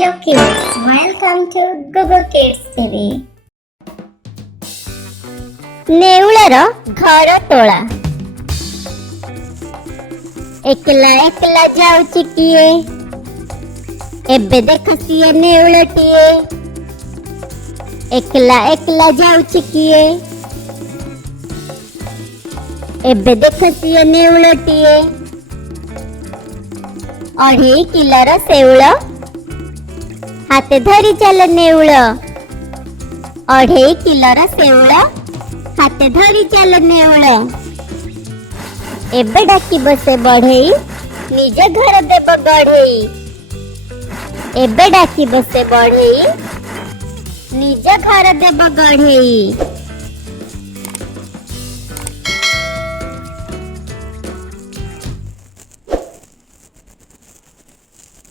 Hello kids, welcome to Google Kids TV. ନେଉଳର ଘର ତୋଳା। ଏକଲା ଏକଲା ଯାଉଛି କିଏ, ଏବେ ଦେଖ ସିଏ ନେଉଳଟିଏ। ଏକଲା ଏକଲା ଯାଉଛି କିଏ, ଏବେ ଦେଖ ସିଏ ନେଉଳଟିଏ। ଅଢ଼େଇ କିଲୋର ଶେଉଳ, ହାତେ ଧରି ଚାଲ ନେଉଳ। ଅଢ଼େଇ କିଲୋର ଶେଉଳ, ହାତେ ଧରି ଚାଲ ନେଉଳ। ଏବେ ଡାକିବ ସେ ବଢ଼େଇ, ନିଜ ଘର ଦେବ ଗଢ଼େଇ। ଏବେ ଡାକିବ ସେ ବଢ଼େଇ, ନିଜ ଘର ଦେବ ଗଢ଼େଇ।